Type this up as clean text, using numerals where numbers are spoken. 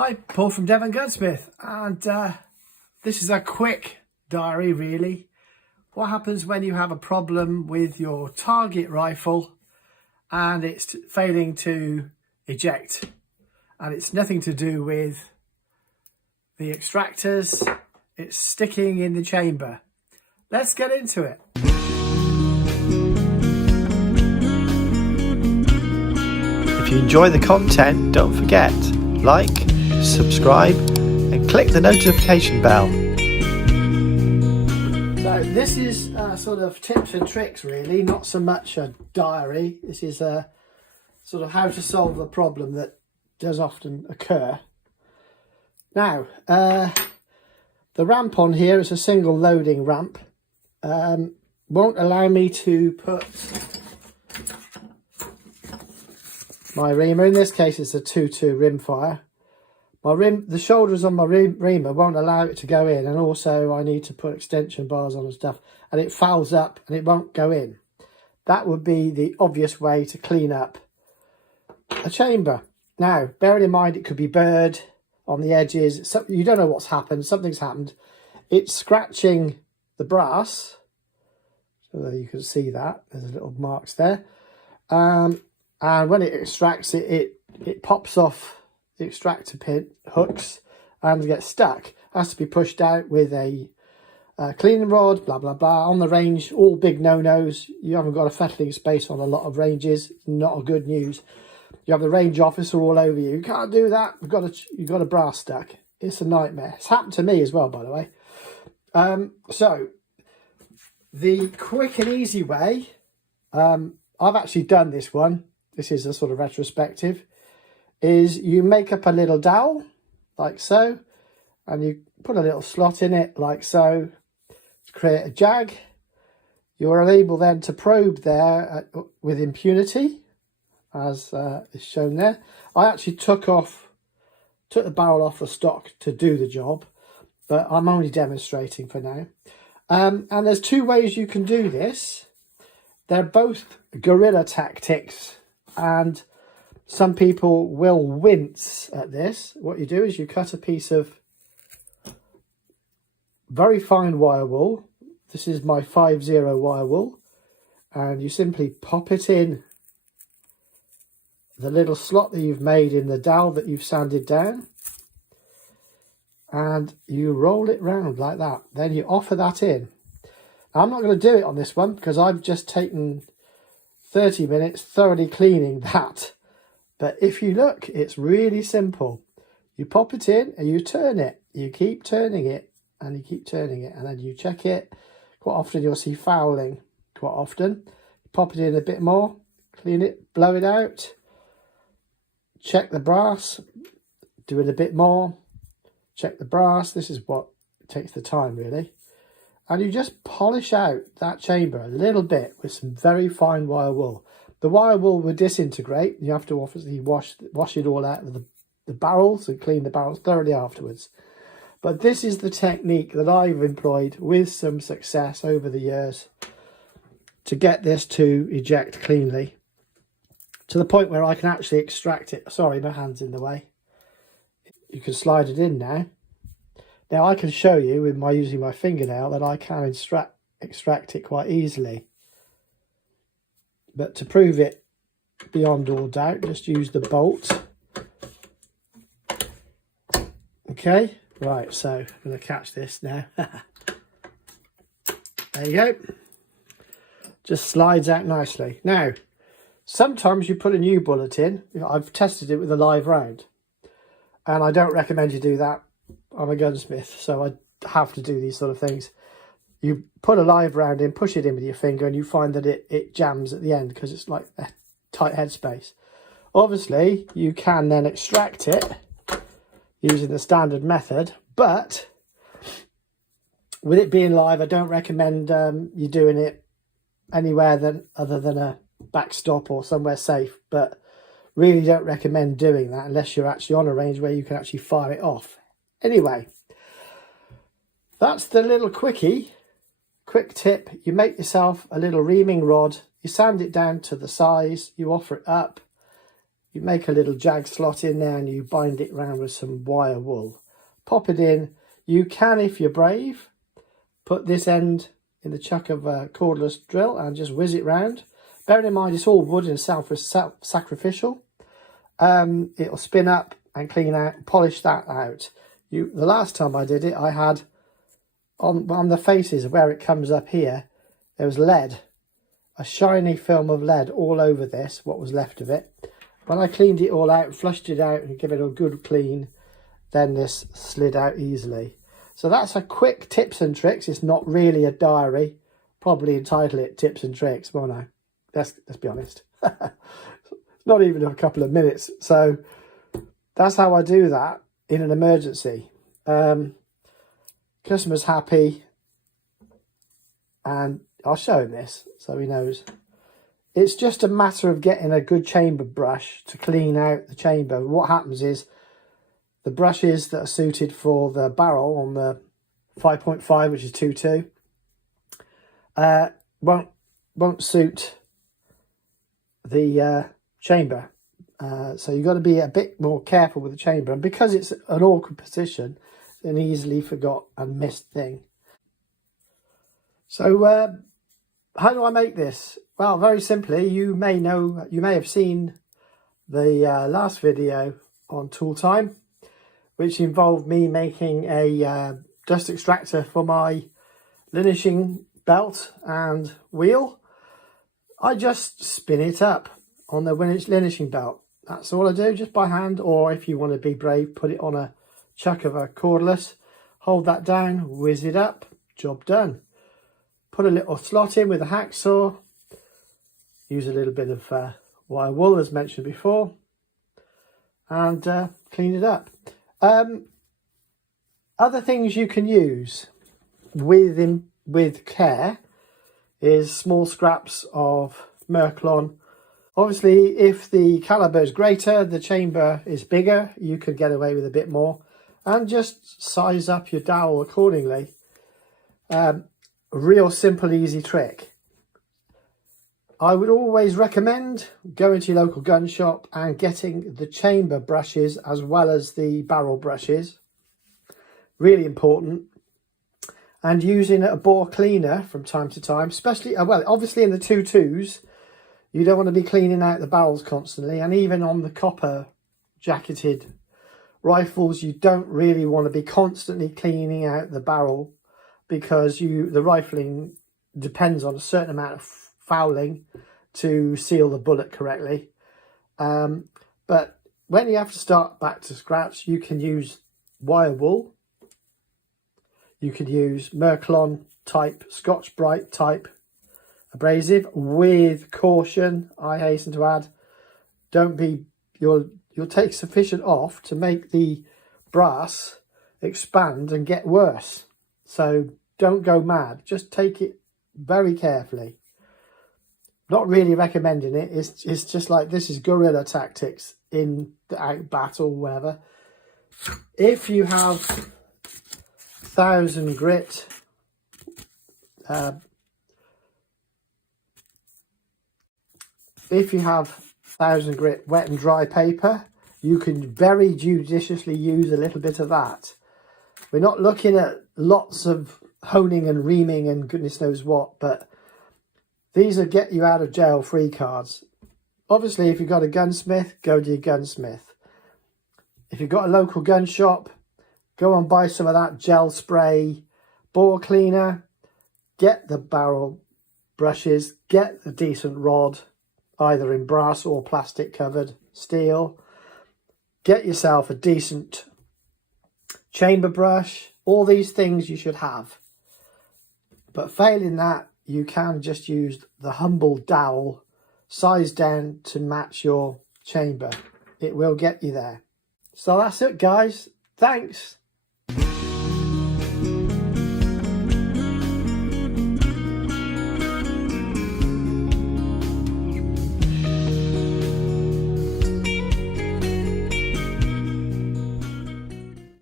Hi, Paul from Devongunsmith, and this is a quick diary really. What happens when you have a problem with your target rifle and it's failing to eject, and it's nothing to do with the extractors, it's sticking in the chamber. Let's get into it. If you enjoy the content, don't forget, like, subscribe and click the notification bell. So this is sort of tips and tricks really, not so much a diary. This is sort of how to solve a problem that does often occur. Now, the ramp on here is a single loading ramp. Won't allow me to put my reamer. In this case it's a 2-2 rimfire. The shoulders on my reamer won't allow it to go in, and also I need to put extension bars on and stuff, and it fouls up and it won't go in. That would be the obvious way to clean up a chamber. Now, bearing in mind it could be burred on the edges, so you don't know what's happened, something's happened. It's scratching the brass, so that you can see that, there's little marks there. And when it extracts it pops off the extractor pin hooks and gets stuck. It has to be pushed out with a cleaning rod, blah blah blah. On the range, all big no-nos. You haven't got a fettling space on a lot of ranges, not a good news. You have the range officer all over you. You can't do that. You've got a brass stuck. It's a nightmare. It's happened to me as well, by the way. So the quick and easy way, I've actually done this one. This is a sort of retrospective. Is you make up a little dowel like so, and you put a little slot in it like so to create a jag. You're able then to probe there with impunity, as is shown there. I actually took the barrel off the stock to do the job, but I'm only demonstrating for now. And there's two ways you can do this. They're both guerrilla tactics, and some people will wince at this. What you do is you cut a piece of very fine wire wool. This is my 5-0 wire wool, and you simply pop it in the little slot that you've made in the dowel that you've sanded down, and you roll it round like that. Then you offer that in. Now, I'm not going to do it on this one because I've just taken 30 minutes thoroughly cleaning that. But if you look, it's really simple. You pop it in and you turn it. You keep turning it and you keep turning it, and then you check it. Quite often you'll see fouling. Quite often. Pop it in a bit more, clean it, blow it out. Check the brass, do it a bit more. Check the brass. This is what takes the time really. And you just polish out that chamber a little bit with some very fine wire wool. The wire wool will disintegrate. You have to obviously wash it all out of the barrels and clean the barrels thoroughly afterwards. But this is the technique that I've employed with some success over the years to get this to eject cleanly, to the point where I can actually extract it. Sorry, my hand's in the way. You can slide it in now. Now I can show you with using my fingernail that I can extract it quite easily. But to prove it beyond all doubt, just use the bolt. Okay, right, so I'm going to catch this now. There you go. Just slides out nicely. Now, sometimes you put a new bullet in. I've tested it with a live round, and I don't recommend you do that. I'm a gunsmith, so I have to do these sort of things. You put a live round in, push it in with your finger, and you find that it jams at the end because it's like a tight headspace. Obviously, you can then extract it using the standard method, but with it being live, I don't recommend you doing it anywhere other than a backstop or somewhere safe. But really don't recommend doing that unless you're actually on a range where you can actually fire it off. Anyway, that's the little quick tip. You make yourself a little reaming rod, you sand it down to the size, you offer it up, You make a little jag slot in there and you bind it round with some wire wool. Pop it in. You can, if you're brave, put this end in the chuck of a cordless drill and just whiz it round. Bearing in mind it's all wood and self-sacrificial. It'll spin up and clean out, polish that out. The last time I did it, I had on the faces where it comes up here, there was lead, a shiny film of lead all over this, what was left of it. When I cleaned it all out, flushed it out and give it a good clean, then this slid out easily. So that's a quick tips and tricks. It's not really a diary. Probably entitle it tips and tricks, won't I? Let's be honest. Not even a couple of minutes. So that's how I do that in an emergency. Customer's happy, and I'll show him this so he knows. It's just a matter of getting a good chamber brush to clean out the chamber. What happens is the brushes that are suited for the barrel on the 5.5, which is 2.2, won't suit the chamber. So you've got to be a bit more careful with the chamber. And because it's an awkward position, it's an easily forgot and missed thing. So how do I make this? Well, very simply, you may have seen the last video on Tooltime, which involved me making a dust extractor for my linishing belt and wheel. I just spin it up on the linishing belt. That's all I do, just by hand, or if you want to be brave, put it on a chuck of a cordless, hold that down, whiz it up, job done. Put a little slot in with a hacksaw, use a little bit of wire wool as mentioned before, and clean it up. Other things you can use with care is small scraps of Merklon. Obviously, if the caliber is greater, the chamber is bigger, you could get away with a bit more, and just size up your dowel accordingly. A real simple, easy trick. I would always recommend going to your local gun shop and getting the chamber brushes as well as the barrel brushes. Really important. And using a bore cleaner from time to time, especially, well, obviously in the 2.2s, you don't want to be cleaning out the barrels constantly. And even on the copper jacketed rifles, you don't really want to be constantly cleaning out the barrel, because the rifling depends on a certain amount of fouling to seal the bullet correctly. But when you have to start back to scratch, you can use wire wool. You could use Merklon type, Scotch Brite type abrasive, with caution, I hasten to add. You'll take sufficient off to make the brass expand and get worse. So don't go mad, just take it very carefully. Not really recommending it. It's just like, this is guerrilla tactics in the outbat or whatever. If you have 1000 grit wet and dry paper, you can very judiciously use a little bit of that. We're not looking at lots of honing and reaming and goodness knows what, but these are get you out of jail free cards. Obviously, if you've got a gunsmith, go to your gunsmith. If you've got a local gun shop, go and buy some of that gel spray, bore cleaner, get the barrel brushes, get a decent rod, either in brass or plastic covered steel. Get yourself a decent chamber brush. All these things you should have. But failing that, you can just use the humble dowel, size down to match your chamber. It will get you there. So that's it, guys. Thanks.